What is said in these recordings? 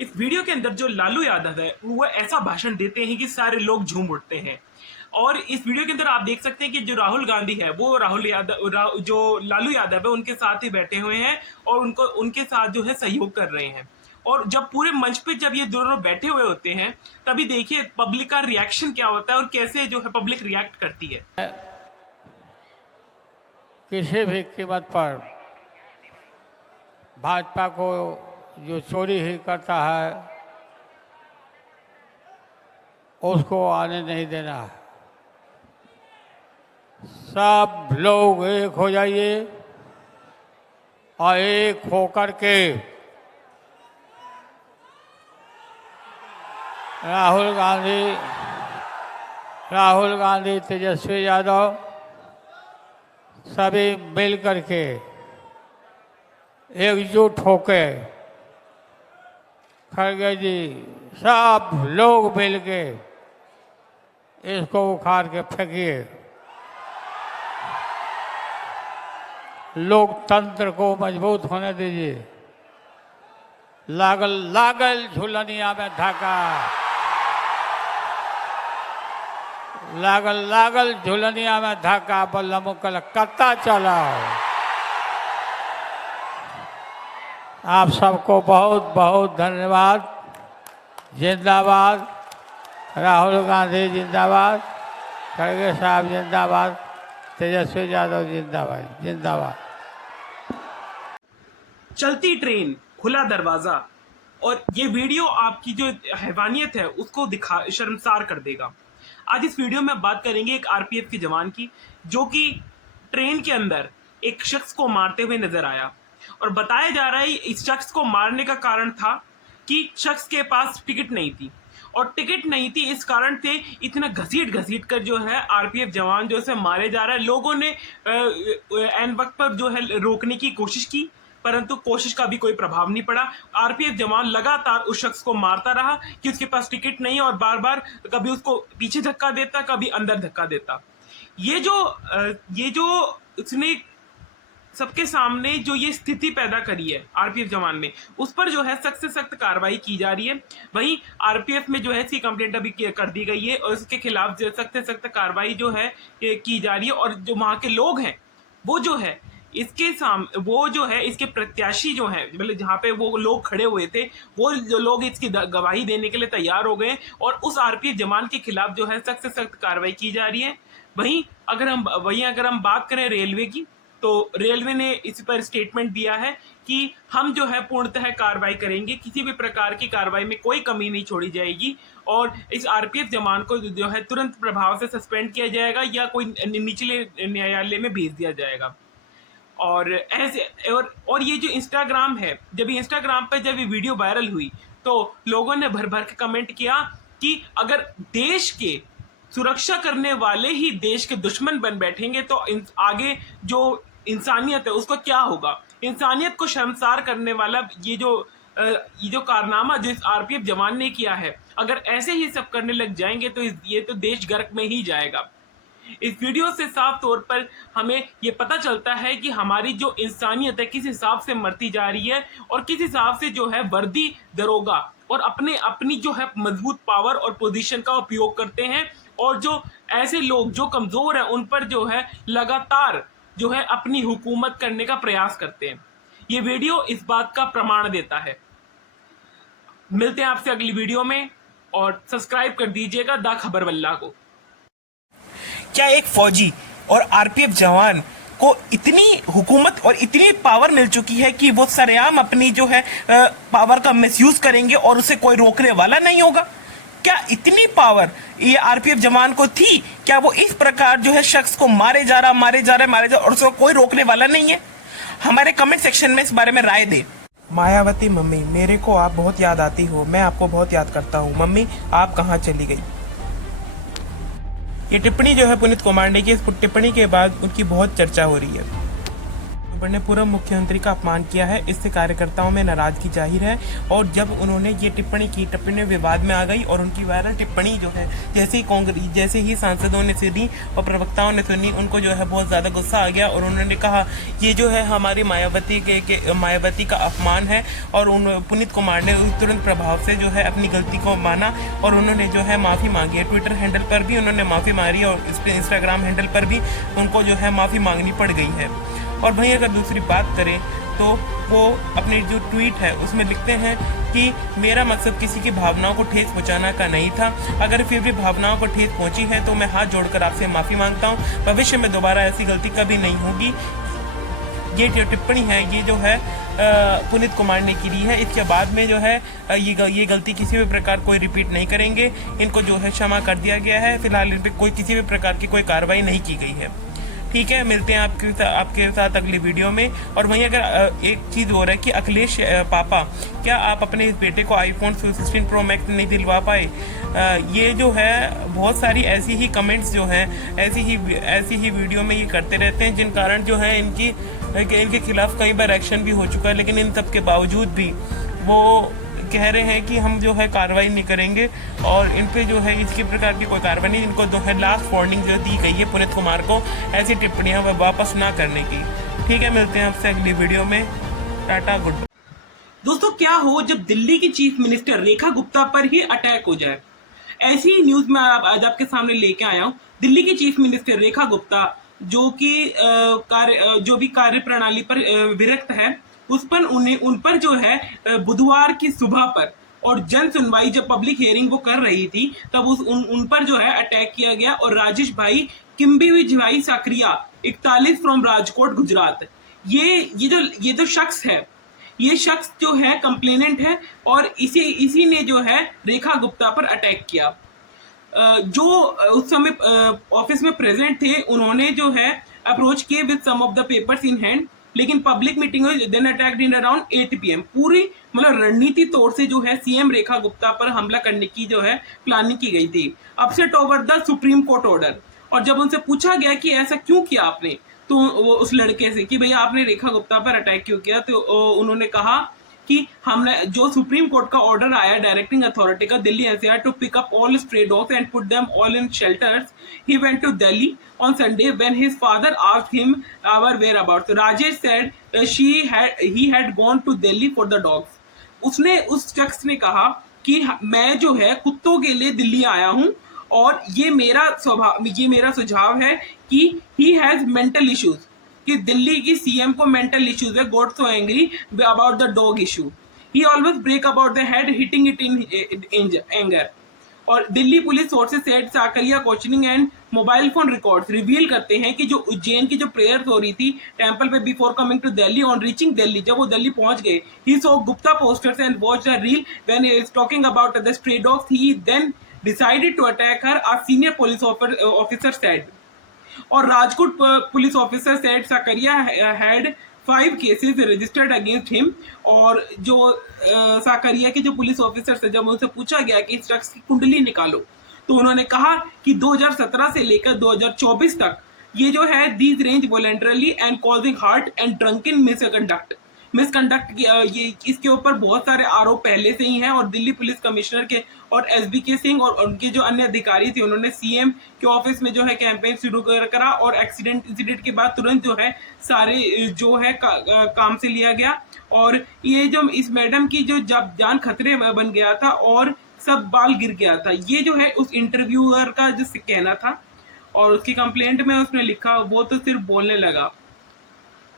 इस वीडियो के अंदर जो लालू यादव है वो ऐसा भाषण देते हैं कि सारे लोग झूम उठते हैं। और इस वीडियो के अंदर आप देख सकते हैं कि जो राहुल गांधी है वो राहुल यादव जो लालू यादव है उनके साथ ही बैठे हुए हैं और उनको उनके साथ जो है सहयोग कर रहे हैं। और जब पूरे मंच पे जब ये दोनों बैठे हुए होते हैं तभी देखिए पब्लिक का रिएक्शन क्या होता है और कैसे जो है पब्लिक रिएक्ट करती है। किसी भी कीमत पर भाजपा को जो चोरी ही करता है उसको आने नहीं देना है। सब लोग एक हो जाइए और एक होकर के राहुल गांधी तेजस्वी यादव सभी मिल करके एकजुट होके खड़गे जी सब लोग मिल के इसको उखाड़ के फेंकिए। लोकतंत्र को मजबूत होने दीजिए। लागल लागल झुलनिया में धाका, लागल लागल झुलनिया में धाका, बल्लम कलकत्ता चलाओ। आप सबको बहुत बहुत धन्यवाद। जिंदाबाद राहुल गांधी, जिंदाबाद खड़गे साहब, जिंदाबाद तेजस्वी यादव, जिंदाबाद जिंदाबाद। चलती ट्रेन, खुला दरवाजा। और ये वीडियो आपकी जो हैवानियत है उसको दिखा शर्मसार कर देगा। आज इस वीडियो में बात करेंगे एक आरपीएफ के जवान की जो कि ट्रेन के अंदर एक शख्स को मारते हुए नजर आया। और बताया जा रहा है इस शख्स को मारने का कारण था कि शख्स के पास टिकट नहीं थी। और टिकट नहीं थी इस कारण से इतना घसीट घसीट कर जो है आरपीएफ जवान जो है मारे जा रहा है। लोगों ने एन वक्त पर जो है रोकने की कोशिश की परंतु कोशिश का भी कोई प्रभाव नहीं पड़ा। आरपीएफ जवान लगातार उस शख्स को मारता रहा कि उसके पास टिकट नहीं और बार बार कभी उसको पीछे धक्का देता कभी अंदर धक्का देता। ये जो उसने सबके सामने जो ये स्थिति पैदा करी है आरपीएफ जवान ने, उस पर जो है सख्त से सख्त कार्रवाई की जा रही है। वहीं आरपीएफ में जो है इसकी कंप्लेंट अभी कर दी गई है और इसके खिलाफ सख्त से सख्त कार्रवाई जो है की जा रही है। और जो वहां के लोग हैं वो जो है इसके सामने वो जो है इसके प्रत्याशी जो है मतलब जहाँ पे वो लोग खड़े हुए थे वो जो लोग इसकी गवाही देने के लिए तैयार हो गए और उस आरपीएफ जवान के खिलाफ जो है सख्त से सख्त कार्रवाई की जा रही है। वहीं अगर हम बात करें रेलवे की तो रेलवे ने इस पर स्टेटमेंट दिया है कि हम जो है पूर्णतः कार्रवाई करेंगे, किसी भी प्रकार की कार्रवाई में कोई कमी नहीं छोड़ी जाएगी और इस आरपीएफ जवान को जो है तुरंत प्रभाव से सस्पेंड किया जाएगा या कोई निचले न्यायालय में भेज दिया जाएगा। और ऐसे और ये जो इंस्टाग्राम है, जब इंस्टाग्राम पे जब ये वीडियो वायरल हुई तो लोगों ने भर भर के कमेंट किया कि अगर देश के सुरक्षा करने वाले ही देश के दुश्मन बन बैठेंगे तो आगे जो इंसानियत है उसको क्या होगा। इंसानियत को शर्मसार करने वाला ये जो कारनामा जो इस आरपीएफ जवान ने किया है, अगर ऐसे ही सब करने लग जाएंगे तो ये तो देश गर्क में ही जाएगा। इस वीडियो से साफ तौर पर हमें ये पता चलता है कि हमारी जो इंसानियत है किस हिसाब से मरती जा रही है और किस हिसाब से जो है वर्दी दरोगा और अपनी जो है मजबूत पावर और पोजीशन का उपयोग करते हैं और जो ऐसे लोग जो कमजोर हैं उन पर जो है लगातार जो है अपनी हुकूमत करने का प्रयास करते हैं। ये वीडियो इस बात का प्रमाण देता है। मिलते हैं आपसे अगली वीडियो में और सब्सक्राइब कर दीजिएगा द खबरवल्ला को। क्या एक फौजी और आरपीएफ जवान को इतनी हुकूमत और इतनी पावर मिल चुकी है कि वो सरेआम अपनी जो है पावर का मिसयूज करेंगे और उसे कोई रोकने वाला नहीं होगा? क्या इतनी पावर ये आरपीएफ जवान को थी? क्या वो इस प्रकार जो है शख्स को मारे जा रहा और उसको कोई रोकने वाला नहीं है? हमारे कमेंट सेक्शन में इस बारे में राय दे। मायावती मम्मी, मेरे को आप बहुत याद आती हो, मैं आपको बहुत याद करता हूँ। मम्मी आप कहाँ चली गई? ये टिप्पणी जो है पुनीत कुमार ने की, इस टिप्पणी के बाद उनकी बहुत चर्चा हो रही है। तोमर ने पूर्व मुख्यमंत्री का अपमान किया है। इससे कार्यकर्ताओं में नाराजगी जाहिर है और जब उन्होंने ये टिप्पणी की, टिप्पणी विवाद में आ गई और उनकी वायरल टिप्पणी जो है जैसे ही सांसदों ने सुनी और प्रवक्ताओं ने सुनी, उनको जो है बहुत ज़्यादा गुस्सा आ गया और उन्होंने कहा ये जो है हमारी मायावती का अपमान है। और पुनीत कुमार ने तुरंत प्रभाव से जो है अपनी गलती को माना और उन्होंने जो है माफ़ी मांगी है। ट्विटर हैंडल पर भी उन्होंने माफ़ी मांगी और इंस्टाग्राम हैंडल पर भी उनको जो है माफ़ी मांगनी पड़ गई है। और वहीं अगर दूसरी बात करें तो वो अपनी जो ट्वीट है उसमें लिखते हैं कि मेरा मकसद किसी की भावनाओं को ठेस पहुंचाना का नहीं था। अगर फिर भी भावनाओं को ठेस पहुंची है तो मैं हाथ जोड़कर आपसे माफ़ी मांगता हूं। भविष्य में दोबारा ऐसी गलती कभी नहीं होगी। ये जो टिप्पणी है ये जो है पुनीत कुमार ने की है। इसके बाद में जो है ये गलती किसी भी प्रकार कोई रिपीट नहीं करेंगे। इनको जो है क्षमा कर दिया गया है। फिलहाल इन पर किसी भी प्रकार की कोई कार्रवाई नहीं की गई है। ठीक है, मिलते हैं आपके साथ अगली वीडियो में। और वहीं अगर एक चीज़ हो रहा है कि अखिलेश पापा, क्या आप अपने इस बेटे को आईफोन 16 प्रो मैक्स नहीं दिलवा पाए? ये जो है बहुत सारी ऐसी ही कमेंट्स जो हैं ऐसी ही वीडियो में ये करते रहते हैं, जिन कारण जो है इनके खिलाफ कई बार एक्शन भी हो चुका है। लेकिन इन सब के बावजूद भी वो कह रहे हैं कि हम जो है कार्रवाई नहीं करेंगे और इन पे जो है इसकी प्रकार की कोई कार्रवाई नहीं। इनको जो है लास्ट वार्निंग जो दी गई है पुनीत कुमार को ऐसी टिप्पणियां वापस ना करने की। ठीक है, मिलते हैं आपसे अगली वीडियो में। Tata, goodbye. दोस्तों, क्या हो जब दिल्ली की चीफ मिनिस्टर रेखा गुप्ता पर ही अटैक हो जाए? ऐसी ही न्यूज मैं आज आपके सामने लेके आया हूँ। दिल्ली की चीफ मिनिस्टर रेखा गुप्ता जो कि कार्य प्रणाली पर विरक्त है, उन पर जो है बुधवार की सुबह पर और जन सुनवाई जब पब्लिक हियरिंग वो कर रही थी तब उन पर जो है अटैक किया गया। और राजेश भाई किम्बीविजभाई साकरिया 41 फ्रॉम राजकोट गुजरात, ये जो शख्स है, ये शख्स जो है कंप्लेनेंट है और इसी ने जो है रेखा गुप्ता पर अटैक किया। जो उस समय ऑफिस में प्रेजेंट थे उन्होंने जो है अप्रोच किए with some of the papers in hand, लेकिन पब्लिक मीटिंग हुई। Then attacked in around 8 PM। पूरी मतलब रणनीति तौर से जो है सीएम रेखा गुप्ता पर हमला करने की जो है प्लानिंग की गई थी। Upset over the supreme court order. और जब उनसे पूछा गया कि ऐसा क्यों किया आपने, तो वो उस लड़के से कि भैया आपने रेखा गुप्ता पर अटैक क्यों किया, तो उन्होंने कहा कि हमने जो सुप्रीम कोर्ट का ऑर्डर आया डायरेक्टिंग अथॉरिटी का Delhi NCR to pick up all stray dogs and put them all in shelters, he went to Delhi on Sunday when his father asked him our whereabouts. Rajesh said he had gone to Delhi for the dogs. उस शख्स ने कहा कि मैं जो है कुत्तों के लिए दिल्ली आया हूं और ये मेरा सुझाव है कि he has mental issues, कि दिल्ली की सीएम को मेंटल इश्यूज है। Got so angry about the dog issue, he always break about the head hitting it in anger. और Delhi police sources said Sakariya questioning and mobile phone records reveal करते हैं कि जो उज्जैन की जो प्रेयर हो रही थी टेंपल पे before coming to Delhi, on reaching Delhi, जब वो दिल्ली पहुंच गए, he saw Gupta posters and watched a reel when he is talking about the stray dogs, he then decided to attack her, a senior police officer said. और Rajkot police officer said Sakariya had 5 cases registered against him. और जो साकरिया के जो police officer थे, जब उनसे पूछा गया कि इस शख्स की कुंडली निकालो, तो उन्होंने कहा कि 2017 से लेकर 2024 तक ये जो है these range voluntarily and causing heart and drunken misconduct ये इसके ऊपर बहुत सारे आरोप पहले से ही हैं। और दिल्ली पुलिस कमिश्नर के और एसबीके सिंह और उनके जो अन्य अधिकारी थे उन्होंने सीएम के ऑफिस में जो है कैंपेन शुरू करा और इंसिडेंट के बाद तुरंत जो है सारे जो है काम से लिया गया। और ये जो इस मैडम की जो जब जान खतरे में बन गया था और सब बाल गिर गया था, ये जो है उस इंटरव्यूअर का जो कहना था। और उसकी कंप्लेंट में उसने लिखा वो तो सिर्फ बोलने लगा।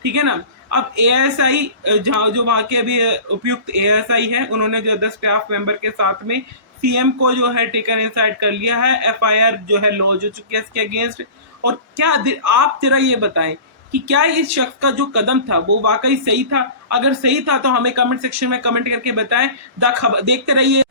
ठीक है ना। अब एएसआई जो वहाँ के अभी उपयुक्त एएसआई है, उन्होंने जो 10 स्टाफ मेंबर के साथ में सीएम को जो है टेकन इनसाइड कर लिया है। एफआईआर जो है लॉन्च हो चुकी है इसके अगेंस्ट। और क्या आप जरा ये बताएं कि क्या इस शख्स का जो कदम था वो वाकई सही था? अगर सही था तो हमें कमेंट सेक्शन में कमेंट करके बताएं। देखते रहिए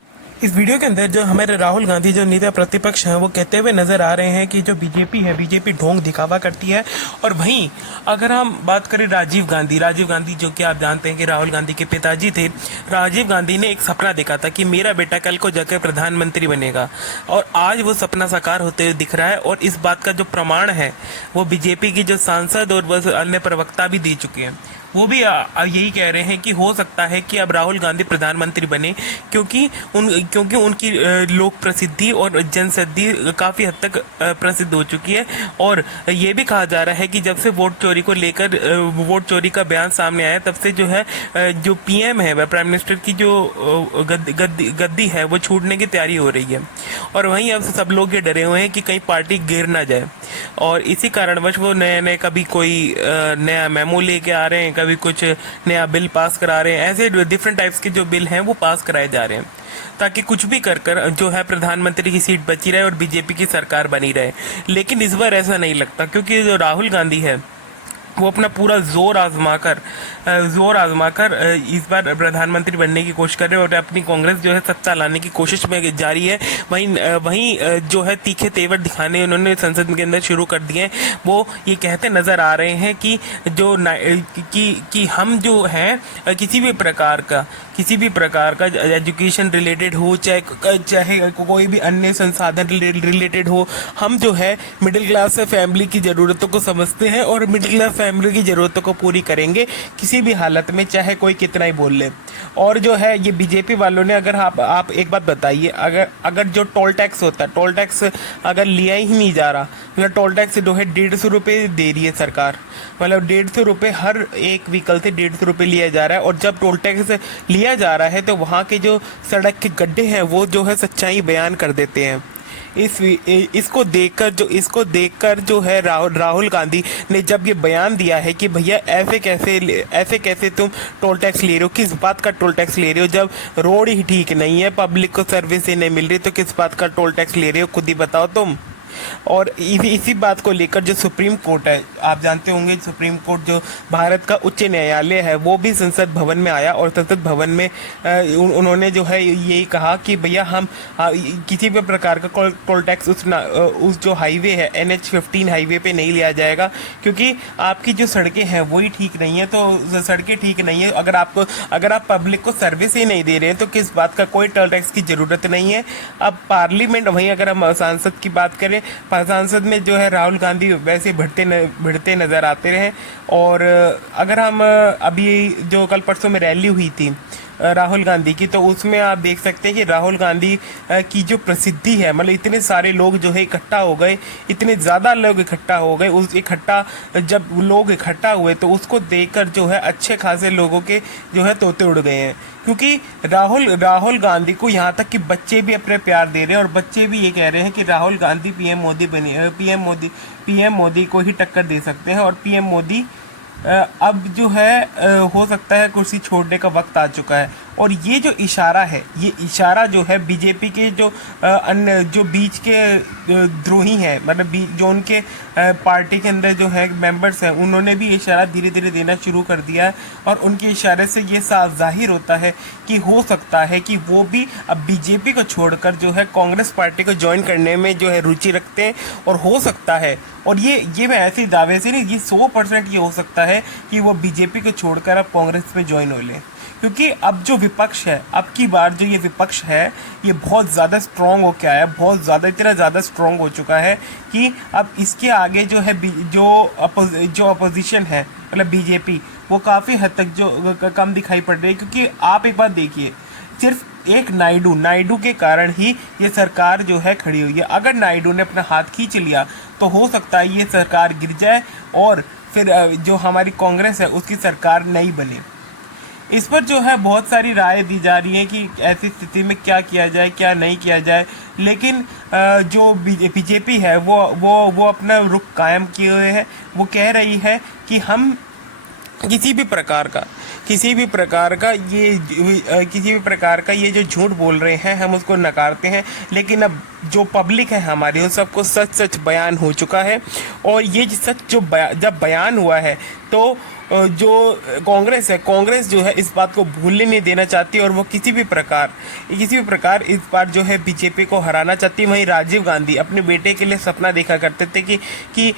इस वीडियो के अंदर जो हमारे राहुल गांधी जो नेता प्रतिपक्ष हैं वो कहते हुए नजर आ रहे हैं कि जो बीजेपी है, बीजेपी ढोंग दिखावा करती है। और वहीं अगर हम बात करें राजीव गांधी जो कि आप जानते हैं कि राहुल गांधी के पिताजी थे, राजीव गांधी ने एक सपना देखा था कि मेरा बेटा कल को जाकर प्रधानमंत्री बनेगा, और आज वो सपना साकार होते हुए दिख रहा है। और इस बात का जो प्रमाण है वो बीजेपी की जो सांसद और वह अन्य प्रवक्ता भी दे चुके हैं। वो भी यही कह रहे हैं कि हो सकता है कि अब राहुल गांधी प्रधानमंत्री बने, क्योंकि उनकी लोक प्रसिद्धि और जनसद्धि काफ़ी हद तक प्रसिद्ध हो चुकी है। और ये भी कहा जा रहा है कि जब से वोट चोरी को लेकर वोट चोरी का बयान सामने आया, तब से जो है जो पीएम है, वह प्राइम मिनिस्टर की जो गद्दी है वो छूटने की तैयारी हो रही है। और वहीं अब सब लोग ये डरे हुए हैं कि कहीं पार्टी गिर ना जाए, और इसी कारणवश वो नए कभी कोई नया मेमो लेके आ रहे हैं, कभी कुछ नया बिल पास करा रहे हैं। ऐसे डिफरेंट टाइप्स के जो बिल हैं वो पास कराए जा रहे हैं, ताकि कुछ भी कर जो है प्रधानमंत्री की सीट बची रहे और बीजेपी की सरकार बनी रहे। लेकिन इस बार ऐसा नहीं लगता, क्योंकि जो राहुल गांधी है वो अपना पूरा जोर आजमा कर इस बार प्रधानमंत्री बनने की कोशिश कर रहे हैं, और अपनी कांग्रेस जो है सत्ता लाने की कोशिश में जारी है। वहीं जो है तीखे तेवर दिखाने उन्होंने संसद के अंदर शुरू कर दिए हैं। वो ये कहते नजर आ रहे हैं कि जो कि हम जो है किसी भी प्रकार का एजुकेशन रिलेटेड हो, चाहे कोई भी अन्य संसाधन रिलेटेड हो, हम जो है मिडिल क्लास फैमिली की ज़रूरतों को समझते हैं और मिडिल क्लास फैमिली की ज़रूरतों को पूरी करेंगे किसी भी हालत में, चाहे कोई कितना ही बोल ले। और जो है ये बीजेपी वालों ने, अगर आप एक बात बताइए, अगर जो टोल टैक्स होता है, टोल टैक्स अगर लिया ही नहीं जा रहा, मतलब टोल टैक्स जो है 150 रुपये दे रही है सरकार, मतलब 150 रुपये हर एक व्हीकल से 150 रुपये लिया जा रहा है। और जब टोल टैक्स लिया जा रहा है तो वहाँ के जो सड़क के गड्ढे हैं वो जो है सच्चाई बयान कर देते हैं। इसको देखकर जो है राहुल गांधी ने जब ये बयान दिया है कि भैया ऐसे कैसे तुम टोल टैक्स ले रहे हो, किस बात का टोल टैक्स ले रहे हो, जब रोड ही ठीक नहीं है, पब्लिक को सर्विस ही नहीं मिल रही, तो किस बात का टोल टैक्स ले रहे हो, खुद ही बताओ तुम। और इसी बात को लेकर जो सुप्रीम कोर्ट है, आप जानते होंगे सुप्रीम कोर्ट जो भारत का उच्च न्यायालय है, वो भी संसद भवन में आया, और संसद भवन में उन्होंने जो है यही कहा कि भैया हम किसी भी प्रकार का टोल टैक्स उस जो हाईवे है NH-15 हाईवे पे नहीं लिया जाएगा, क्योंकि आपकी जो सड़कें हैं वही ठीक नहीं है। तो सड़कें ठीक नहीं है, अगर आप पब्लिक को सर्विस ही नहीं दे रहे हैं तो किस बात का कोई टोल टैक्स की ज़रूरत नहीं है। अब पार्लियामेंट, वहीं अगर हम सांसद की बात करें, संसद में जो है राहुल गांधी वैसे भिड़ते नजर आते रहे। और अगर हम अभी जो कल परसों में रैली हुई थी राहुल गांधी की, तो उसमें आप देख सकते हैं कि राहुल गांधी की जो प्रसिद्धि है, मतलब इतने सारे लोग जो है इकट्ठा हो गए, इतने ज़्यादा लोग इकट्ठा हो गए। जब लोग इकट्ठा हुए तो उसको देखकर जो है अच्छे खासे लोगों के जो है तोते उड़ गए हैं, क्योंकि राहुल गांधी को यहाँ तक कि बच्चे भी अपने प्यार दे रहे हैं, और बच्चे भी ये कह रहे हैं कि राहुल गांधी पीएम मोदी को ही टक्कर दे सकते हैं। और पीएम मोदी अब जो है हो सकता है कुर्सी छोड़ने का वक्त आ चुका है। और ये जो इशारा है, ये इशारा जो है बीजेपी के जो अन्य जो बीच के द्रोही हैं, मतलब जो उनके पार्टी के अंदर जो है मेंबर्स हैं, उन्होंने भी इशारा धीरे धीरे देना शुरू कर दिया है। और उनके इशारे से ये साफ जाहिर होता है कि हो सकता है कि वो भी अब बीजेपी को छोड़कर जो है कांग्रेस पार्टी को ज्वाइन करने में जो है रुचि रखते हैं। और हो सकता है, और ये मैं ऐसे दावे से नहीं, ये 100% ये हो सकता है कि वो बीजेपी को छोड़कर अब कांग्रेस में ज्वाइन हो लें, क्योंकि अब जो विपक्ष है, अब की बार जो ये विपक्ष है, ये बहुत ज़्यादा स्ट्रॉन्ग हो के आया, इतना ज़्यादा स्ट्रॉन्ग हो चुका है कि अब इसके आगे जो है जो अपोजिशन है, मतलब बीजेपी, वो काफ़ी हद तक जो कम दिखाई पड़ रही है। क्योंकि आप एक बात देखिए, सिर्फ एक नायडू के कारण ही ये सरकार जो है खड़ी हुई है। अगर नायडू ने अपना हाथ खींच लिया तो हो सकता है ये सरकार गिर जाए और फिर जो हमारी कांग्रेस है उसकी सरकार नहीं बने। इस पर जो है बहुत सारी राय दी जा रही है कि ऐसी स्थिति में क्या किया जाए, क्या नहीं किया जाए। लेकिन जो बीजेपी है वो अपना रुख कायम किए हुए है। वो कह रही है कि हम किसी भी प्रकार का ये जो झूठ बोल रहे हैं हम उसको नकारते हैं। लेकिन अब जो पब्लिक है हमारी, उन सबको सच बयान हो चुका है। और ये सच जब बयान हुआ है तो जो कांग्रेस है, कांग्रेस जो है इस बात को भूलने नहीं देना चाहती और वो किसी भी प्रकार इस बार जो है बीजेपी को हराना चाहती है। वहीं राजीव गांधी अपने बेटे के लिए सपना देखा करते थे कि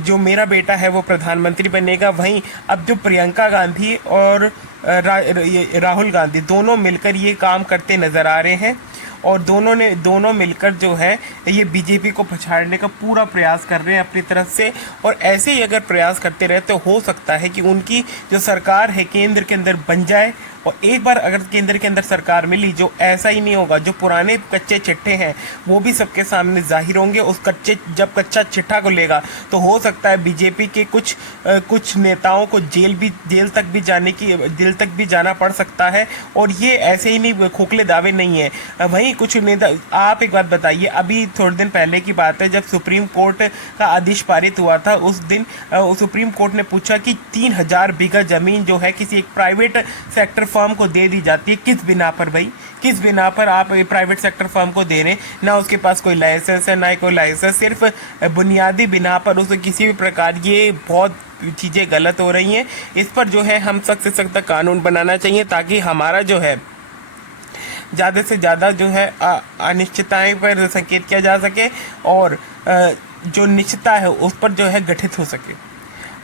जो मेरा बेटा है वो प्रधानमंत्री बनेगा। वहीं अब जो प्रियंका गांधी और राहुल गांधी दोनों मिलकर ये काम करते नजर आ रहे हैं और दोनों मिलकर जो है ये बीजेपी को पछाड़ने का पूरा प्रयास कर रहे हैं अपनी तरफ से। और ऐसे ही अगर प्रयास करते रहे तो हो सकता है कि उनकी जो सरकार है केंद्र के अंदर बन जाए। और एक बार अगर केंद्र के अंदर सरकार मिली, जो ऐसा ही नहीं होगा, जो पुराने कच्चे चिट्ठे हैं वो भी सबके सामने जाहिर होंगे। जब कच्चा चिट्ठा को लेगा तो हो सकता है बीजेपी के कुछ नेताओं को जेल तक भी जाना पड़ सकता है। और ये ऐसे ही नहीं खोखले दावे नहीं है। वहीं कुछ नेता, आप एक बात बताइए, अभी थोड़े दिन पहले की बात है जब सुप्रीम कोर्ट का आदेश पारित हुआ था, उस दिन सुप्रीम कोर्ट ने पूछा कि 3000 बीघा जमीन जो है किसी एक प्राइवेट सेक्टर फर्म को दे दी जाती है। किस बिना पर भाई, किस बिना पर आप प्राइवेट सेक्टर फर्म को दे रहे हैं? ना उसके पास कोई लाइसेंस है, ना कोई लाइसेंस, सिर्फ बुनियादी बिना पर उसे किसी भी प्रकार, ये बहुत चीज़ें गलत हो रही हैं। इस पर जो है हम सख्त से सख्त कानून बनाना चाहिए ताकि हमारा जो है ज़्यादा से ज़्यादा जो है अनिश्चितताएं पर संकेत किया जा सके और जो निश्चितता है उस पर जो है गठित हो सके।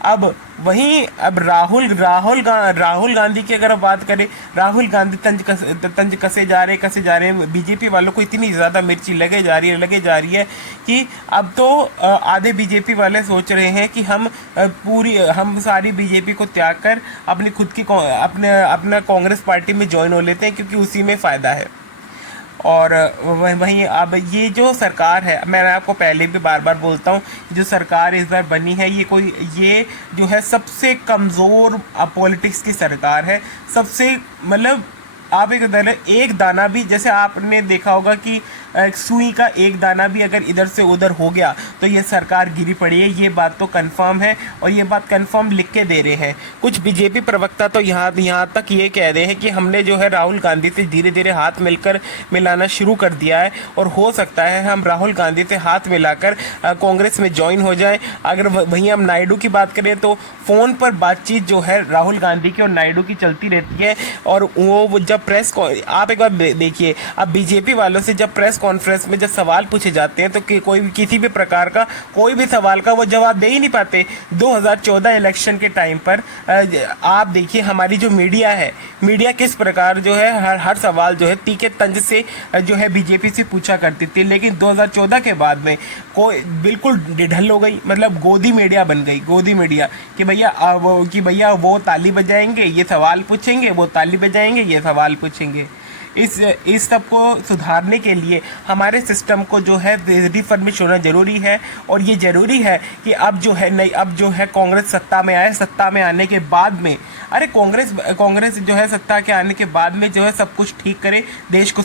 अब वहीं अब राहुल गांधी की अगर आप बात करें, राहुल गांधी तंज कसे जा रहे हैं। बीजेपी वालों को इतनी ज़्यादा मिर्ची लगे जा रही है कि अब तो आधे बीजेपी वाले सोच रहे हैं कि हम सारी बीजेपी को त्याग कर अपना कांग्रेस पार्टी में ज्वाइन हो लेते हैं क्योंकि उसी में फ़ायदा है। और वहीं अब ये जो सरकार है, मैं आपको पहले भी बार बार बोलता हूँ, जो सरकार इस बार बनी है ये जो है सबसे कमज़ोर पॉलिटिक्स की सरकार है। सबसे मतलब आप एक दाना भी, जैसे आपने देखा होगा कि सुई का एक दाना भी अगर इधर से उधर हो गया तो ये सरकार गिरी पड़ी है। ये बात तो कंफर्म है और ये बात कंफर्म लिख के दे रहे हैं। कुछ बीजेपी प्रवक्ता तो यहाँ तक ये कह रहे हैं कि हमने जो है राहुल गांधी से धीरे धीरे हाथ मिलाना शुरू कर दिया है और हो सकता है हम राहुल गांधी से हाथ मिलाकर कांग्रेस में ज्वाइन हो जाएं। अगर वहीं हम नायडू की बात करें तो फ़ोन पर बातचीत जो है राहुल गांधी की और नायडू की चलती रहती है। और वो जब आप एक बार देखिए, अब बीजेपी वालों से जब प्रेस कॉन्फ्रेंस में जब सवाल पूछे जाते हैं तो कोई किसी भी प्रकार का कोई भी सवाल का वो जवाब दे ही नहीं पाते। 2014 इलेक्शन के टाइम पर आप देखिए हमारी जो मीडिया है, मीडिया किस प्रकार जो है हर सवाल जो है तीखे तंज से जो है बीजेपी से पूछा करती थी। लेकिन 2014 के बाद में कोई बिल्कुल ढिढल हो गई, मतलब गोदी मीडिया बन गई, गोदी मीडिया कि भैया वो ताली बजाएंगे ये सवाल पूछेंगे, वो ताली बजाएंगे ये सवाल पूछेंगे। इस सब को सुधारने के लिए हमारे सिस्टम को जो है रिफर्मिश होना ज़रूरी है। और ये ज़रूरी है कि अब जो है कांग्रेस सत्ता में आए। सत्ता में आने के बाद में कांग्रेस जो है सत्ता के आने के बाद में जो है सब कुछ ठीक करे, देश को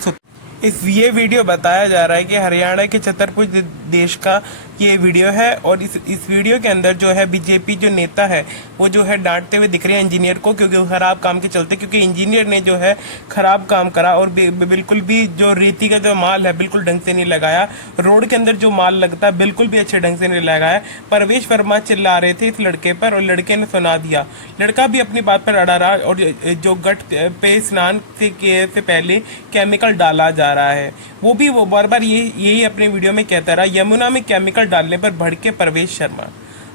ये वीडियो बताया जा रहा है कि हरियाणा के छतरपुर देश का ये वीडियो है। और इस वीडियो के अंदर जो है बीजेपी जो नेता है वो जो है डांटते हुए दिख रहे हैं इंजीनियर को, क्योंकि खराब काम के चलते, क्योंकि इंजीनियर ने जो है खराब काम करा और बिल्कुल भी जो रेती का जो माल है बिल्कुल ढंग से नहीं लगाया। रोड के अंदर जो माल लगता है बिल्कुल भी अच्छे ढंग से नहीं लगाया। परवेश वर्मा चिल्ला रहे थे इस लड़के पर और लड़के ने सुना दिया। लड़का भी अपनी बात पर अड़ा रहा और जो गट पे स्नान से पहले केमिकल डाला जा रहा है वो बार बार यही अपने वीडियो में कहता रहा। यमुना में केमिकल डालने पर भड़के परवेश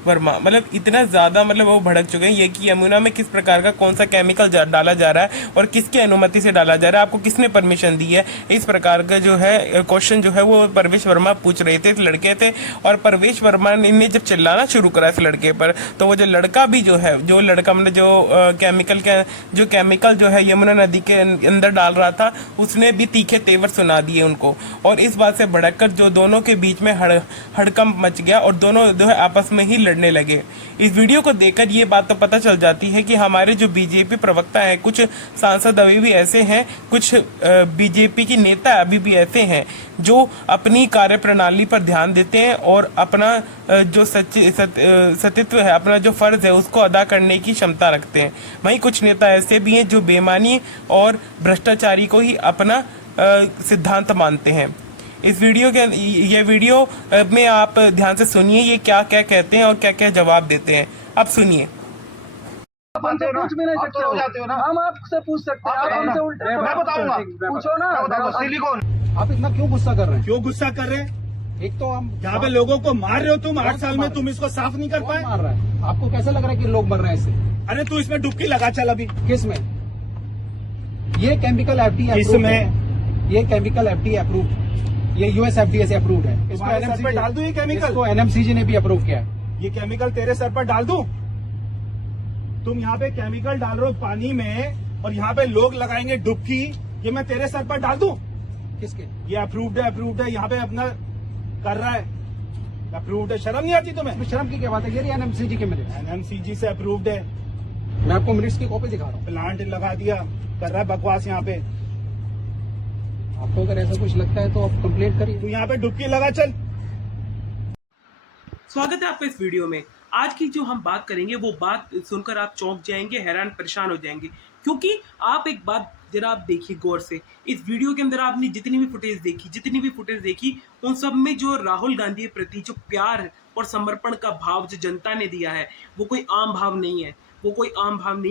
वर्मा, मतलब इतना ज़्यादा मतलब वो भड़क चुके हैं ये कि यमुना में किस प्रकार का कौन सा केमिकल डाला जा रहा है और किसकी अनुमति से डाला जा रहा है, आपको किसने परमिशन दी है। इस प्रकार का जो है क्वेश्चन जो है वो परवेश वर्मा पूछ रहे थे, इस लड़के थे। और परवेश वर्मा ने जब चिल्लाना शुरू करा इस लड़के पर तो वो जो लड़का भी जो है, जो लड़का मतलब जो केमिकल जो है यमुना नदी के अंदर डाल रहा था उसने भी तीखे तेवर सुना दिए उनको। और इस बात से भड़क कर जो दोनों के बीच में हड़कंप मच गया और दोनों जो है आपस में ही लड़ने लगे। इस वीडियो को देखकर ये बात तो पता चल जाती है कि हमारे जो बीजेपी प्रवक्ता हैं, कुछ सांसद अभी भी ऐसे हैं, कुछ बीजेपी की नेता अभी भी ऐसे हैं जो अपनी कार्यप्रणाली पर ध्यान देते हैं और अपना जो सतित्व है, अपना जो फर्ज है उसको अदा करने की क्षमता रखते हैं। वहीं कुछ नेता ऐसे भी हैं जो बेईमानी और भ्रष्टाचारी को ही अपना सिद्धांत मानते हैं। इस वीडियो में आप ध्यान से सुनिए ये क्या क्या कहते हैं और क्या क्या जवाब देते हैं। आप सुनिए। आप हमसे पूछ भी नहीं आप सकते तो हो। हो जाते हो ना। हम आपसे पूछ सकते हैं, आप हमसे उल्टे मैं बताऊंगा। पूछो ना। सिलिकॉन आप इतना क्यों गुस्सा कर रहे हैं? क्यों गुस्सा कर रहे हैं? एक तो हम यहाँ पे लोगों को मार रहे हो तुम, 8 साल में तुम इसको साफ नहीं कर कौन पाए। मार रहा है? आपको कैसा लग रहा है कि लोग मर रहे हैं इससे? अरे तू इसमें डुबकी लगा चल अभी। किस में? ये केमिकल एफडीए इसमें ये केमिकल एफडीए अप्रूव्ड, ये यूएसएफडीए से अप्रूव्ड है। इसको तुम्हारे सर पे डाल दूं ये केमिकल? इसको एनएमसीजी ने भी अप्रूव किया है। ये केमिकल तेरे सर पर डाल दूं? तुम यहाँ पे केमिकल डाल रहे हो पानी में और यहाँ पे लोग लगाएंगे डुबकी, ये मैं तेरे सर पर डाल दूं? किसके? ये अप्रूव्ड है, यहाँ पे अपना कर रहा है, अप्रूव्ड है। शर्म नहीं आती तुम्हें? इसमें शर्म की क्या बात है? ये एनएमसीजी के मिनट, एनएमसीजी से अप्रूव्ड है, मैं आपको मिनट्स की कॉपी दिखा रहा हूँ। प्लांट लगा दिया, कर रहा है बकवास यहाँ पे। आपको अगर ऐसा कुछ लगता है तो आप कंप्लेंट करिए। तू यहाँ पे डुबकी लगा चल। स्वागत है आपका इस वीडियो में। आज की जो हम बात करेंगे वो बात सुनकर आप चौंक जाएंगे, हैरान परेशान हो जाएंगे, क्योंकि आप एक बात जरा आप देखिए गौर से। इस वीडियो के अंदर आपने जितनी भी फुटेज देखी उन सब में जो राहुल गांधी के प्रति जो प्यार और समर्पण का भाव जो जनता ने दिया है वो कोई आम भाव नहीं है,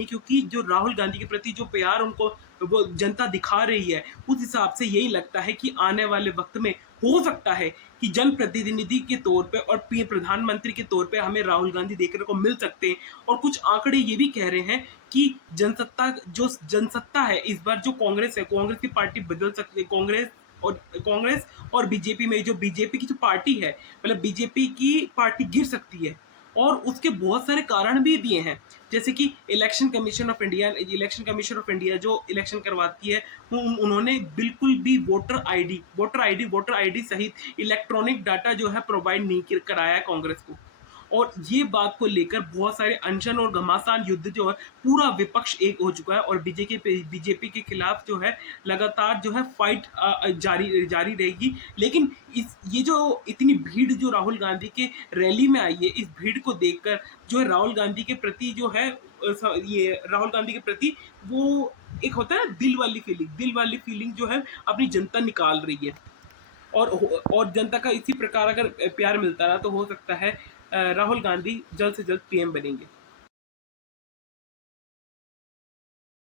क्योंकि जो राहुल गांधी के प्रति जो प्यार उनको वो जनता दिखा रही है, उस हिसाब से यही लगता है कि आने वाले वक्त में हो सकता है कि जनप्रतिनिधि के तौर पे और प्रधानमंत्री के तौर पे हमें राहुल गांधी देखने को मिल सकते हैं। और कुछ आंकड़े ये भी कह रहे हैं कि जनसत्ता है इस बार जो कांग्रेस की पार्टी बदल सकती है। कांग्रेस और बीजेपी में जो बीजेपी की जो पार्टी है, मतलब बीजेपी की पार्टी गिर सकती है। और उसके बहुत सारे कारण भी दिए हैं, जैसे कि इलेक्शन कमीशन ऑफ इंडिया जो इलेक्शन करवाती है उन्होंने बिल्कुल भी वोटर आईडी सहित इलेक्ट्रॉनिक डाटा जो है प्रोवाइड नहीं कराया है कांग्रेस को। और ये बात को लेकर बहुत सारे अनशन और घमासान युद्ध जो है पूरा विपक्ष एक हो चुका है और बीजेपी के खिलाफ जो है लगातार जो है फाइट जारी रहेगी। लेकिन ये जो इतनी भीड़ जो राहुल गांधी के रैली में आई है, इस भीड़ को देखकर जो है राहुल गांधी के प्रति वो एक होता है दिल वाली फीलिंग जो है अपनी जनता निकाल रही है। और जनता का इसी प्रकार अगर प्यार मिलता रहा तो हो सकता है राहुल गांधी जल्द से जल्द पीएम बनेंगे।